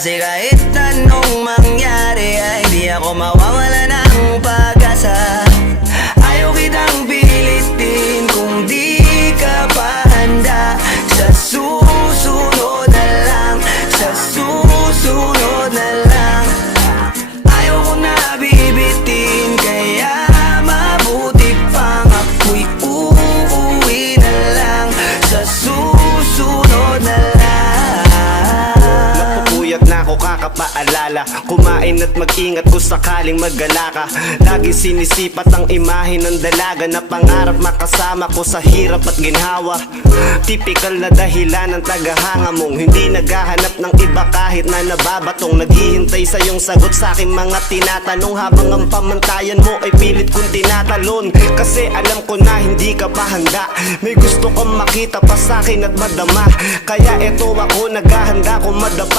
Kasi kahit anong mangyari ay di ako mawawala ng pag-asa. Ayaw kitang pilitin kung di ka pa handa. Sa susunod na lang, sa susunod na lang. Ayaw ko na bibitin, kaya mabuti pang ako'y uuwi na lang. Sa susunod na lang. Napupuyat na ako kakapaalala, kumain at mag-ingat kung sakaling maggala ka. Lagi sinisipat ang imahe ng dalaga na pangarap makasama ko sa hirap at ginhawa. Typical na dahilan ng tagahanga mong hindi naghahanap ng iba kahit na nababatong. Naghihintay sa iyong sagot sa aking mga tinatanong, habang ang pamantayan mo ay pilit kong tinatalon. Kasi alam ko na hindi ka pa handa, may gusto kang makita pa sa akin at madama. Kaya eto ako naghahanda kung madapa